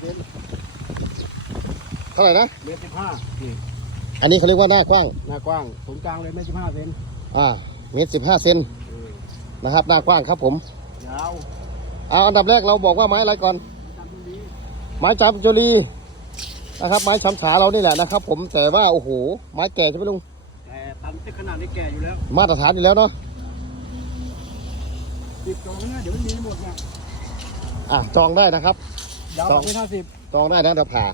เซนเท่าไหร่นะเมตรสิบห้านี่อันนี้เขาเรียกว่าหน้ากว้าง หน้ากว้างศูนย์กลางเลยเมตรสิบห้าเซนอ่าเมตรสิบห้าเซนเออนะครับหน้ากว้างครับผมยาวเอาอันดับแรกเราบอกว่าไม้อะไรก่อน จำตรงนี้ไม้จามจุลีนะครับ ไม้ช้ำฉาเรานี่แหละนะครับ ผมแต่ว่าโอ้โหไม้แก่ใช่ไหมลุงแต่ตันที่ขนาดนี้แก่อยู่แล้วมาตรฐานอยู่แล้วเนาะสิบจองนะเดี๋ยวมันมีหมดเนี่ยอะจองได้นะครับ ยาวจอสางมเมตรห้าสิบจองได้นะเดี๋ยวผ่า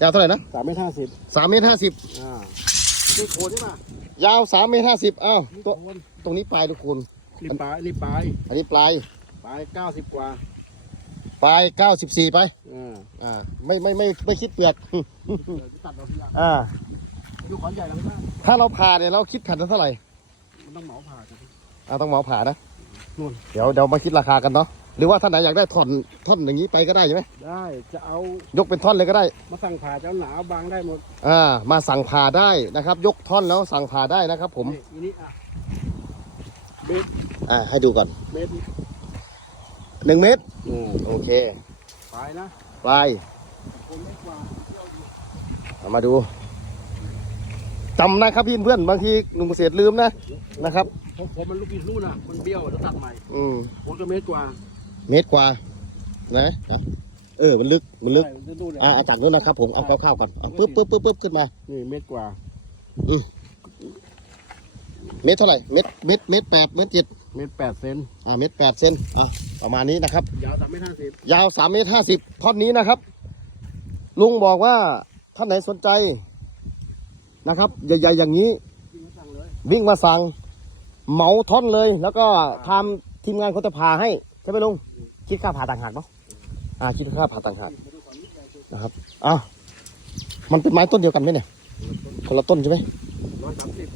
ยาวเท่าไหร่นะสามเมตรห้าสิบสามเมตรห้าสิบอ่านี่โคนใช่ป่ะยาวสามเมตรห้าสิบอ้าวนี่ตัวโคนตรงนี้ปลายทุกคนรีบปลายรีบปลายอันนี้ปลายปลายเก้าสิบกว่าปลายเก้าสิบสี่ไปอ่าอ่าไม่ไม่ไม่ไม่คิดเปลือกเดี๋ยวจะตัดเราทีหลังอ่าดูขอนใหญ่แล้วไม่ได้ถ้าเราผ่าเนี่ยเราคิดแผ่นละเท่าไหร่มันต้องเหมาผ่าจ้ะอ่าต้องเหมาผ่านะนู่นเดี๋ยวเดี๋ยวมาคิดราคากันเนาะ หรือว่าท่านไหนอยากได้ท่อนท่อนอย่างนี้ไปก็ได้ใช่ไหมได้จะเอายกเป็นท่อนเลยก็ได้ มาสั่งผ่าจะเอาหนาเอาบางได้หมดอ่ามาสั่งผ่าได้นะครับ ยกท่อนแล้วสั่งผ่าได้นะครับ ผมนี่อีนี่อะเมตรอ่าให้ดูก่อนเมตรหนึ่งเมตรอืมโอเคปลายนะปลายคนเล็กกว่าเที่ยวอยู่เอามาดูจำนะครับพี่เพื่อนบางทีหนุ่มเกษตรลืมนะนะครับเพราะผมมันลูกอีนู่นน่ะมันเบี้ยวแล้วตัดใหม่อืมผมจะเมตรกว่า เมตรกว่านะเอาเออมันลึกมันลึกใช่จะดูเลยอ่าเอาจากนู้นนะครับ ผมเอาคร่าวๆก่อนเอาปึ๊บปึ๊บปึ๊บปึ๊บขึ้นมานี่เมตรกว่าเมตรเท่าไหร่เมตรเมตรเมตรแปดเมตรเจ็ดเมตรแปดเซนอ่าเมตรแปดเซนอะประมาณนี้นะครับ ยาวสามเมตรห้าสิบยาวสามเมตรห้าสิบท่อนนี้นะครับ ลุงบอกว่าท่านไหนสนใจนะครับ ใหญ่ๆอย่างนี้ยิงมาสั่งเลยวิ่งมาสั่งเหมาท่อนเลย แล้วก็ทำทีมงานเขาจะผ่าให้ ใช่ไหมลุงคิดค่าผ่าต่างหากเนาะอ่าคิดค่าผ่าต่างหากนะครับอ้าวมันเป็นไม้ต้นเดียวกันไหมเนี่ยคนละต้นใช่ไหมร้อยสามสิบ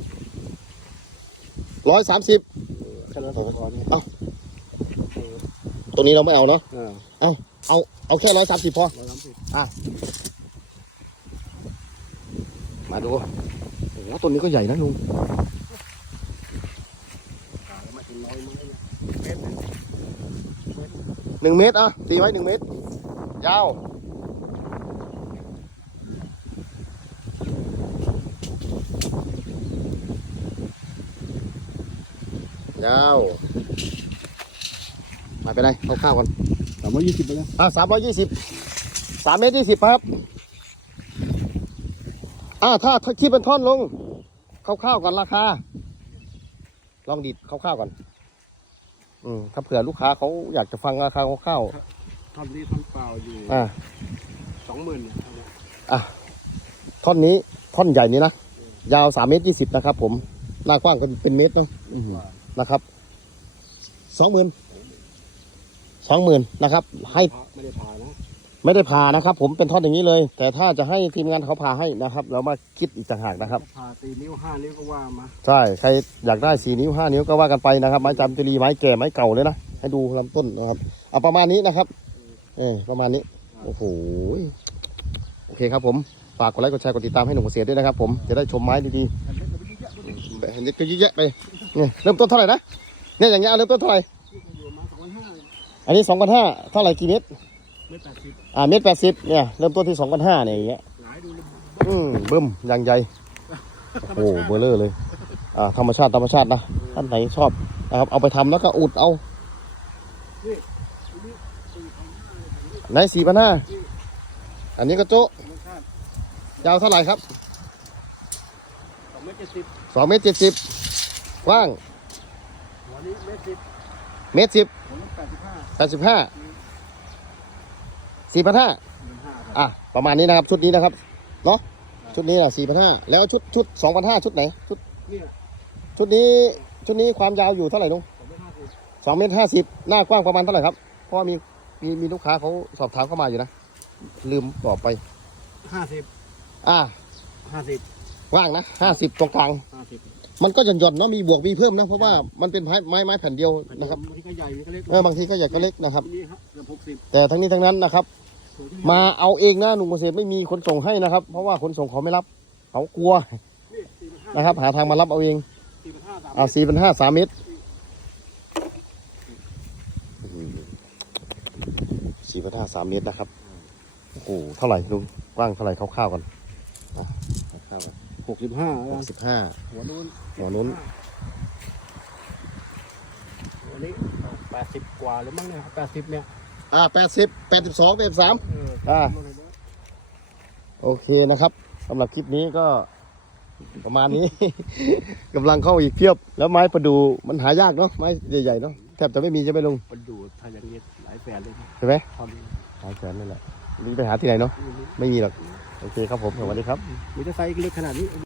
ร้อยสามสิบแค่ร้อยสามสิบเอ้าตัวนี้เราไม่เอาเนาะเออเอาเอาเอาแค่ร้อยสามสิบพอร้อยสามสิบมาดูโอ้โหต้นนี้ก็ใหญ่นะลุง ขายมาถึงร้อยไม้เนี่ยเมตรหนึ่ง หนึ่งเมตรอะตีไว้หนึ่งเมตร ยาว ยาวไม่เป็นไรเอาข้าวๆก่อนสามร้อยยี่สิบไปเลยอะสามร้อยยี่สิบสามเมตรยี่สิบครับ อ่าถ้าถ้าคิดเป็นท่อนลงคร่าวๆก่อนราคา ลองดีดคร่าวๆก่อน อืมถ้าเผื่อลูกค้าเขาอยากจะฟังราคาคร่าวทำนี้ทำเปล่าอยู่ๆอ่า สองหมื่นเนี่ยท่อนนี้ท่อนใหญ่นี้นะ ยาวสามเมตรยี่สิบนะครับผม หน้ากว้างก็เป็นเมตรเนาะอื้อหือนะครับสองหมื่นสองหมื่นนะครับ ให้ ไม่ได้ผ่านะ ไม่ได้ผ่านะครับ ผมเป็นท่อนอย่างนี้เลย แต่ถ้าจะให้ทีมงานเขาผ่าให้นะครับ เรามาคิดอีกต่างหากนะครับผ่าสี่นิ้วห้านิ้วก็ว่ามาใช่ใครอยากได้สี่นิ้วห้านิ้วก็ว่ากันไปนะครับ ไม้จำจุรีไม้แก่ไม้เก่าเลยนะให้ดูลำต้นนะครับเอาประมาณนี้นะครับเออประมาณนี้โอ้โหโอเคครับผมฝากกดไลค์กดแชร์กดติดตามให้หนุ่มเกษตรด้วยนะครับ ผมจะได้ชมไม้ดีๆแบบเห็นเยอะก็เยอะแยะไปเนี่ยเริ่มต้นเท่าไหร่นะเนี่ยอย่างเงี้ยเอาเริ่มต้นเท่าไหร่อยู่มาสองพันห้าอันนี้สองพันห้าเท่าไหร่กี่เมตรเมตรแปดสิบอ่าเมตรแปดสิบเนี่ยเริ่มต้นที่สองพันห้าเนี่ยอย่างเงี้ยหลายดูเลยอืมบึ้มอย่างใหญ่โอ้เบลเลอร์เลย อ่าธรรมชาติธรรมชาตินะท่านไหนชอบนะครับเอาไปทำแล้วก็อุดเอาไหนสี่พันห้าอันนี้ก็โจ๊ะธรรมชาติยาวเท่าไหร่ครับสองเมตรเจ็ดสิบสองเมตรเจ็ดสิบกว้างหัวนี้เมตรสิบเมตรสิบหัวนี้แปดสิบห้าแปด สิบห้าสี่พันห้าหนึ่งห้าครับอะประมาณนี้นะครับ ชุดนี้นะครับเนาะชุดนี้นะสี่พันห้าแล้วชุดชุดสองพันห้าชุดไหนชุดเนี่ยชุดนี้ชุดนี้ความยาวอยู่เท่าไหร่นุ้งสองเมตรห้าสิบสองเมตรห้าสิบหน้ากว้างประมาณเท่าไหร่ครับเพราะว่ามีมีมีลูกค้าเขาสอบถามเข้ามาอยู่นะลืมบอกไปห้าสิบอ่าห้าสิบกว้างนะห้าสิบตรงกลางห้าสิบมันก็หย่อนหย่อนๆเนาะมีบวกมีเพิ่มนะเพราะว่ามันเป็นไม้ไม้ไม้แผ่นเดียวนะครับบางทีก็ใหญ่บางทีก็เล็กเออบางทีก็ใหญ่ก็เล็กนะครับนี่ฮะเกือบหกสิบแต่ทั้งนี้ทั้งนั้นนะครับ มาเอาเองนะหนุ่มเกษตรไม่มีคนส่งให้นะครับ เพราะว่าคนส่งเขาไม่รับเขากลัวนี่สี่พันห้านะครับ หาทางมารับเอาเองสี่พันห้าสามเอาสี่พันห้าสามเมตรสี่พันห้าสามเมตรนะครับโอ้โหเท่าไหร่ลุงกว้างเท่าไหร่คร่าวๆกันอะคร่าวๆกันหกสิบห้าหกสิบห้าหัวนู้นหัวนู้นหัวนี้แปดสิบกว่าหรือมั้งเนี่ยแปดสิบเนี่ย อ่าแปดสิบแปดสิบสองแปดสิบสามเอออ่าลงเลยนะโอเคนะครับสำหรับคลิปนี้ก็ประมาณนี้ กำลังเข้าอีกเพียบ แล้วไม้ประดูมันหายากเนาะไม้ใหญ่ๆเนาะแทบจะไม่มีใช่ไหมลุงมันดูถ้าอย่างนี้หลายแสนเลยนะใช่ไหมทหายแสนนี่แหละนี่ไปหาที่ไหนเนาะำไม่มีหรอกโอเคครับผมสวัสดีครับมีแต่ไซส์เล็กขนาดนี้